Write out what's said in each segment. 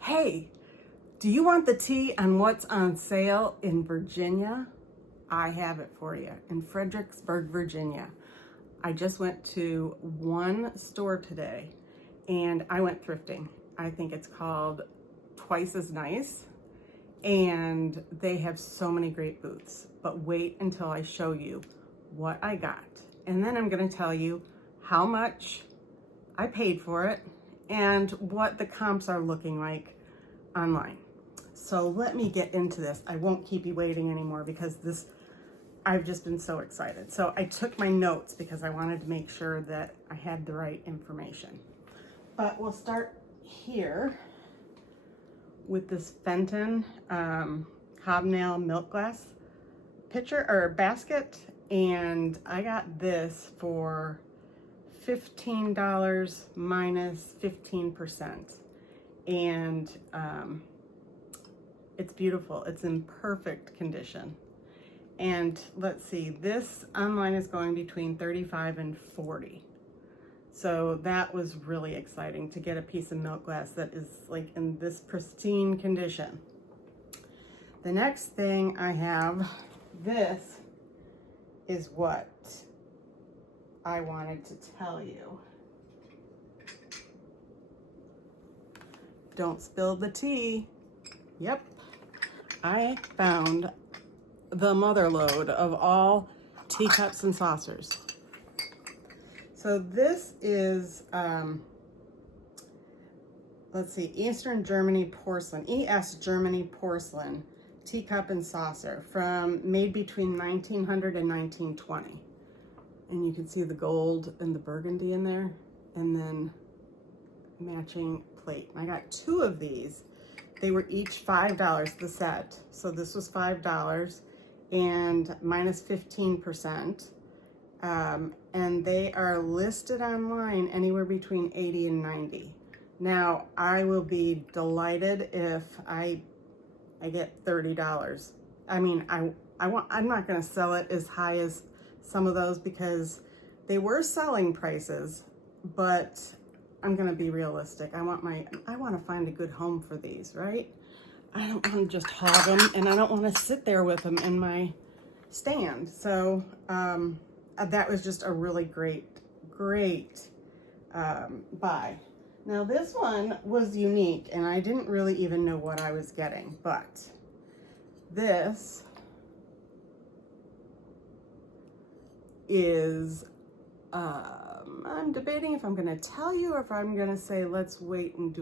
Hey, do you want the tea on what's on sale in Virginia? I have it for you in Fredericksburg, Virginia. I just went to one store today and I went thrifting. I think it's called Twice as Nice, and they have so many great booths. But wait until I show you what I got. And then I'm going to tell you how much I paid for it and what the comps are looking like online. So let me get into this. I won't keep you waiting anymore because I've just been so excited. So I took my notes because I wanted to make sure that I had the right information. But we'll start here with this Fenton hobnail milk glass pitcher or basket. And I got this for $15 minus 15%. And it's beautiful. It's in perfect condition. And let's see, this online is going between 35 and 40. So that was really exciting to get a piece of milk glass that is like in this pristine condition. The next thing I have, this is what I wanted to tell you. Don't spill the tea. Yep, I found the mother lode of all teacups and saucers. So this is, let's see, Eastern Germany porcelain, ES Germany porcelain teacup and saucer made between 1900 and 1920. And you can see the gold and the burgundy in there, and then matching plate. I got two of these. They were each $5 the set. So this was $5 and minus 15%. And they are listed online anywhere between 80 and 90. Now, I will be delighted if I get $30. I mean, I'm not going to sell it as high as some of those because they were selling prices, but I'm going to be realistic. I want to find a good home for these, right? I don't want to just hog them, and I don't want to sit there with them in my stand. So that was just a really great buy. Now this one was unique, and I didn't really even know what I was getting, but this is, I'm debating if I'm going to tell you or if I'm going to say, let's wait and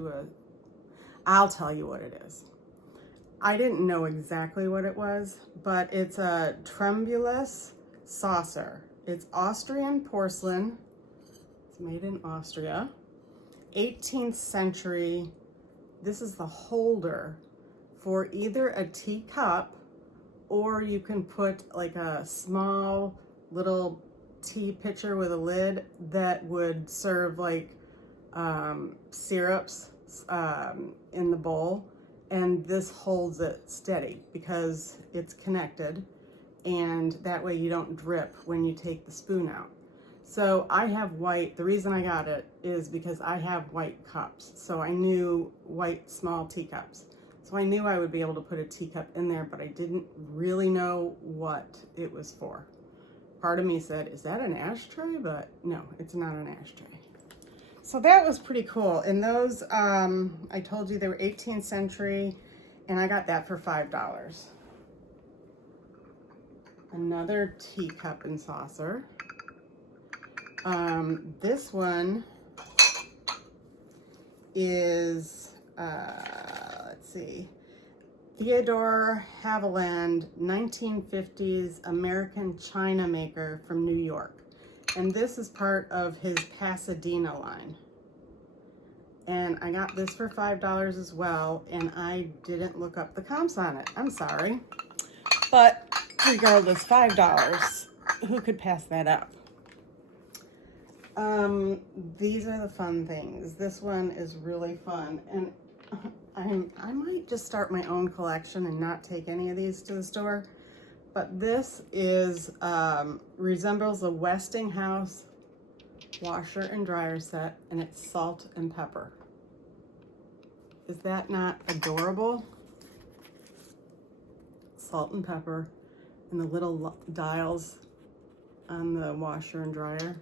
I'll tell you what it is. I didn't know exactly what it was, but it's a tremulous saucer. It's Austrian porcelain. It's made in Austria. 18th century. This is the holder for either a teacup, or you can put like a small little tea pitcher with a lid that would serve like syrups in the bowl. And this holds it steady because it's connected, and that way you don't drip when you take the spoon out. So I have white. The reason I got it is because I have white cups. So I knew white small teacups. So I knew I would be able to put a teacup in there, but I didn't really know what it was for. Part of me said, is that an ashtray? But no, it's not an ashtray. So that was pretty cool. And those, I told you they were 18th century, and I got that for $5. Another teacup and saucer. This one is, let's see, Theodore Haviland, 1950s American china maker from New York. And this is part of his Pasadena line. And I got this for $5 as well, and I didn't look up the comps on it. I'm sorry. But regardless, $5, who could pass that up? These are the fun things. This one is really fun, and I might just start my own collection and not take any of these to the store. But this is resembles a Westinghouse washer and dryer set, and it's salt and pepper. Is that not adorable? Salt and pepper and the little dials on the washer and dryer.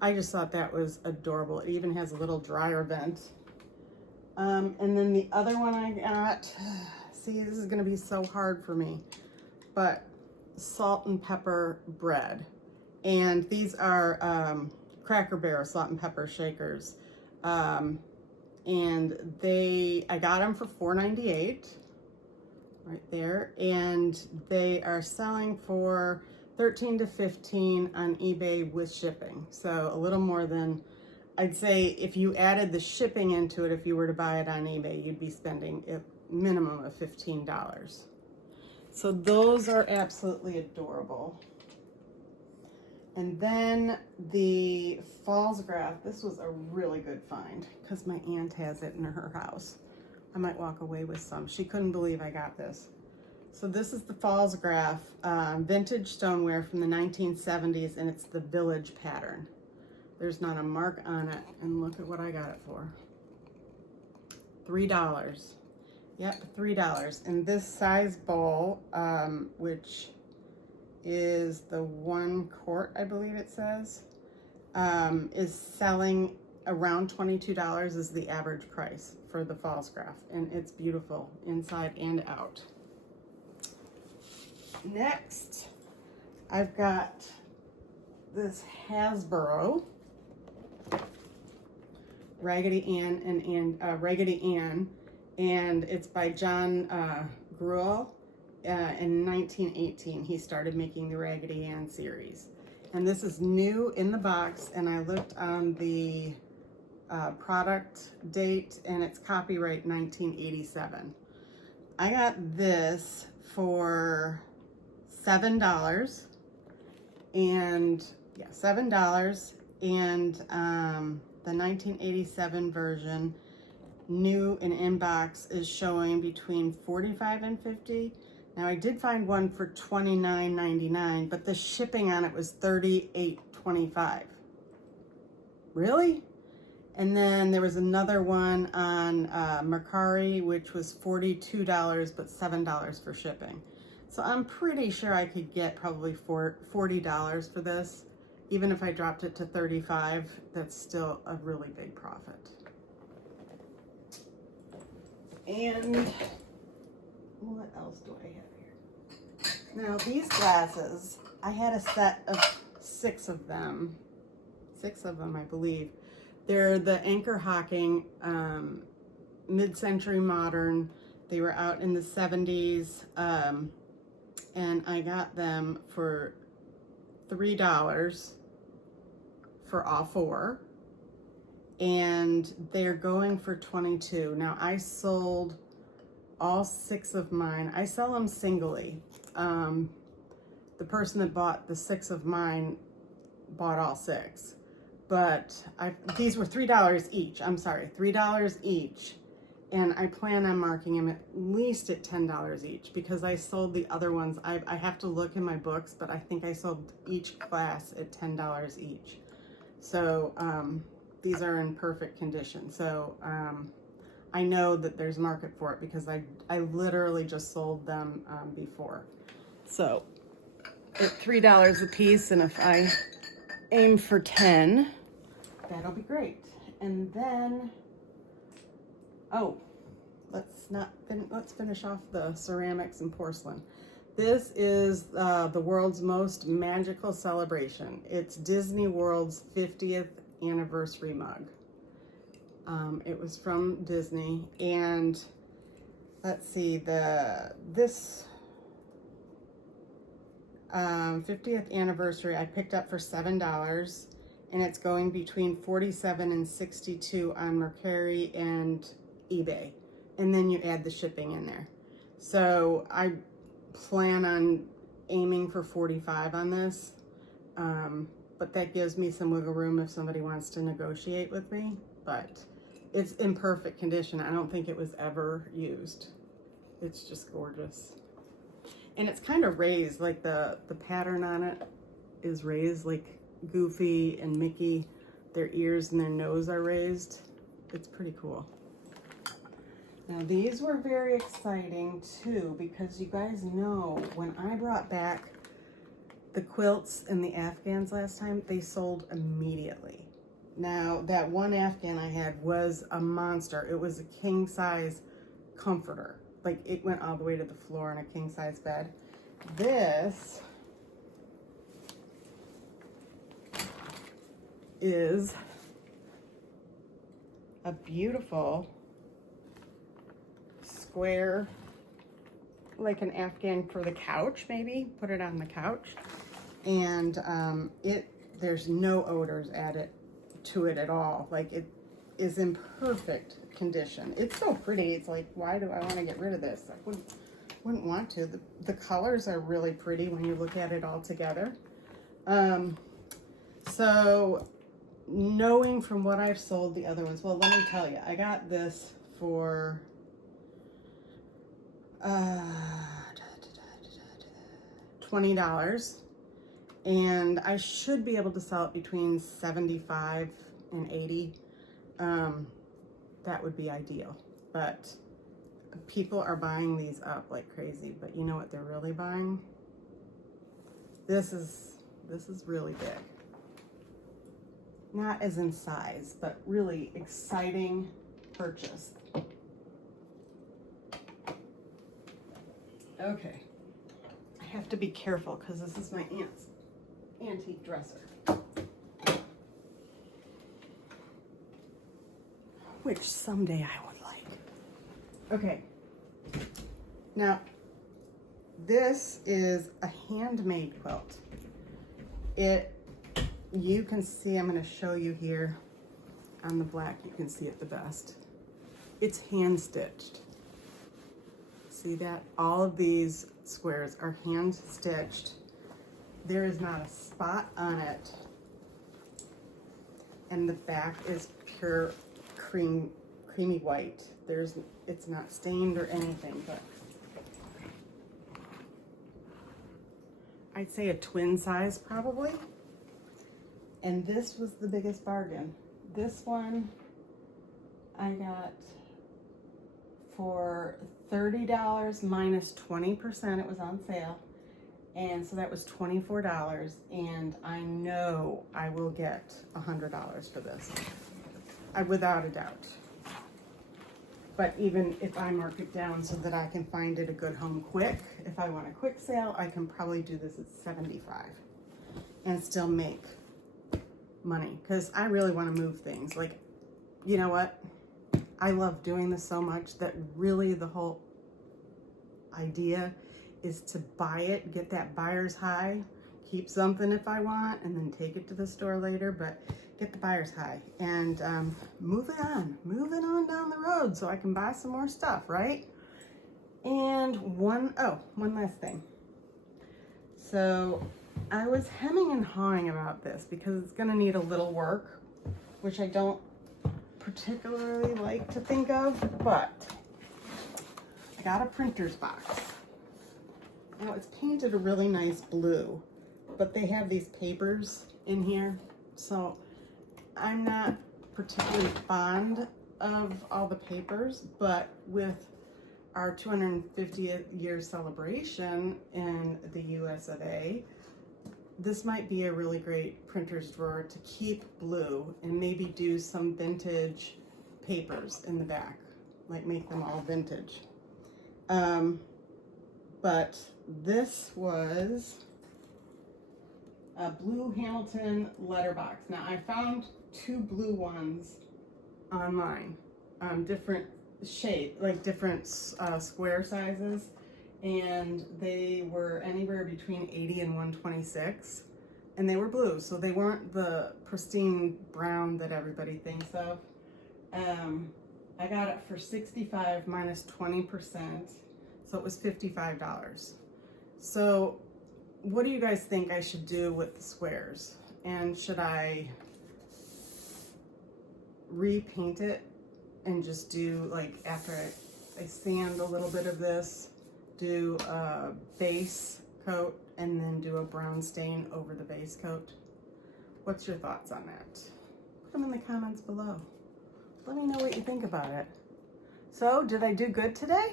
I just thought that was adorable. It even has a little dryer vent. And then the other one I got, see, this is gonna be so hard for me, but salt and pepper bread. And these are Cracker Barrel salt and pepper shakers. And I got them for $4.98 right there. And they are selling for $13 to $15 on eBay with shipping. So a little more than, I'd say if you added the shipping into it, if you were to buy it on eBay, you'd be spending a minimum of $15. So those are absolutely adorable. And then the Falls Graph, this was a really good find because my aunt has it in her house. I might walk away with some. She couldn't believe I got this. So this is the Falls Graph vintage stoneware from the 1970s, and it's the village pattern. There's not a mark on it, and look at what I got it for. $3. Yep, $3. And this size bowl, which is the 1 quart, I believe it says, is selling around $22 is the average price for the Falls Graph, and it's beautiful inside and out. Next, I've got this Hasbro Raggedy Ann Raggedy Ann, and it's by John Gruel. In 1918, he started making the Raggedy Ann series. And this is new in the box, and I looked on the product date, and it's copyright 1987. I got this for $7, and yeah, $7, and the 1987 version, new and in box, is showing between $45 and $50. Now I did find one for $29.99, but the shipping on it was $38.25. Really? And then there was another one on Mercari, which was $42, but $7 for shipping. So I'm pretty sure I could get probably $40 for this. Even if I dropped it to $35, that's still a really big profit. And what else do I have here? Now these glasses, I had a set of 6 of them. 6 of them, I believe. They're the Anchor Hocking mid-century modern. They were out in the 70s, and I got them for $3 for all 4, and they're going for $22. Now I sold all 6 of mine. I sell them singly. The person that bought the 6 of mine bought all 6, but these were $3 each. I'm sorry, $3 each. And I plan on marking them at least at $10 each, because I sold the other ones. I have to look in my books, but I think I sold each class at $10 each. So these are in perfect condition. So I know that there's market for it because I literally just sold them before. So at $3 a piece, and if I aim for 10, that'll be great. And then, oh, let's finish off the ceramics and porcelain. This is the world's most magical celebration. It's Disney World's 50th anniversary mug. It was from Disney, and let's see, this 50th anniversary I picked up for $7, and it's going between $47 and $62 on Mercari and eBay, and then you add the shipping in there. So I plan on aiming for $45 on this, but that gives me some wiggle room if somebody wants to negotiate with me. But it's in perfect condition. I don't think it was ever used. It's just gorgeous. And it's kind of raised, like the pattern on it is raised, like Goofy and Mickey, their ears and their nose are raised. It's pretty cool. Now these were very exciting too, because you guys know when I brought back the quilts and the Afghans last time, they sold immediately. Now that one Afghan I had was a monster. It was a king size comforter. Like it went all the way to the floor in a king size bed. This is a beautiful square, like an Afghan for the couch, maybe put it on the couch. And there's no odors added to it at all. Like it is in perfect condition. It's so pretty. It's like, why do I want to get rid of this? I wouldn't want to. The colors are really pretty when you look at it all together. So knowing from what I've sold the other ones, well, let me tell you, I got this for $20, and I should be able to sell it between 75 and 80. That would be ideal, but people are buying these up like crazy. But you know what they're really buying? This is really big. Not as in size, but really exciting purchase. Okay, I have to be careful because this is my aunt's antique dresser, which someday I would like. Okay, now this is a handmade quilt. You can see, I'm going to show you here on the black, you can see it the best. It's hand stitched. See that? All of these squares are hand stitched. There is not a spot on it. And the back is pure creamy white. It's not stained or anything, but I'd say a twin size probably. And this was the biggest bargain. This one I got for $30 minus 20%. It was on sale. And so that was $24. And I know I will get $100 for this. Without a doubt. But even if I mark it down so that I can find it a good home quick, if I want a quick sale, I can probably do this at $75 and still make money, because I really want to move things. Like, you know what? I love doing this so much that really the whole idea is to buy it, get that buyer's high, keep something if I want, and then take it to the store later, but get the buyer's high and moving on down the road so I can buy some more stuff, right? And one last thing. So I was hemming and hawing about this because it's going to need a little work, which I don't particularly like to think of, but I got a printer's box. Now it's painted a really nice blue, but they have these papers in here, so I'm not particularly fond of all the papers, but with our 250th year celebration in the US of A, this might be a really great printer's drawer to keep blue and maybe do some vintage papers in the back, like make them all vintage. But this was a blue Hamilton letterbox. Now I found two blue ones online, different shape, like different square sizes, and they were anywhere between 80 and 126, and they were blue, so they weren't the pristine brown that everybody thinks of. I got it for $65 minus 20%, so it was $55. So what do you guys think I should do with the squares? And should I repaint it and just do, like, after I sand a little bit of this, do a base coat and then do a brown stain over the base coat? What's your thoughts on that? Put them in the comments below. Let me know what you think about it. So did I do good today?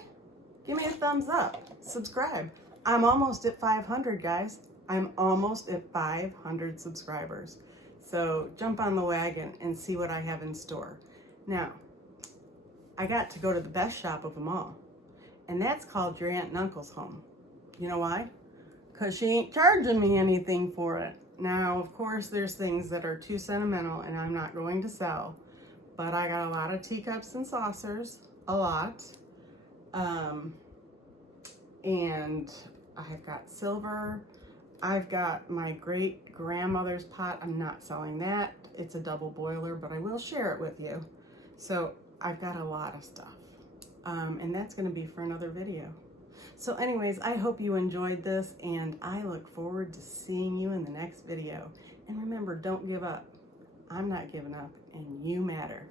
Give me a thumbs up. Subscribe. I'm almost at 500, guys. I'm almost at 500 subscribers. So jump on the wagon and see what I have in store. Now, I got to go to the best shop of them all, and that's called your aunt and uncle's home. You know why? Because she ain't charging me anything for it. Now, of course, there's things that are too sentimental and I'm not going to sell, but I got a lot of teacups and saucers, a lot. And I've got silver. I've got my great grandmother's pot. I'm not selling that. It's a double boiler, but I will share it with you. So I've got a lot of stuff. And that's going to be for another video. So anyways, I hope you enjoyed this, and I look forward to seeing you in the next video. And remember, don't give up. I'm not giving up, and you matter.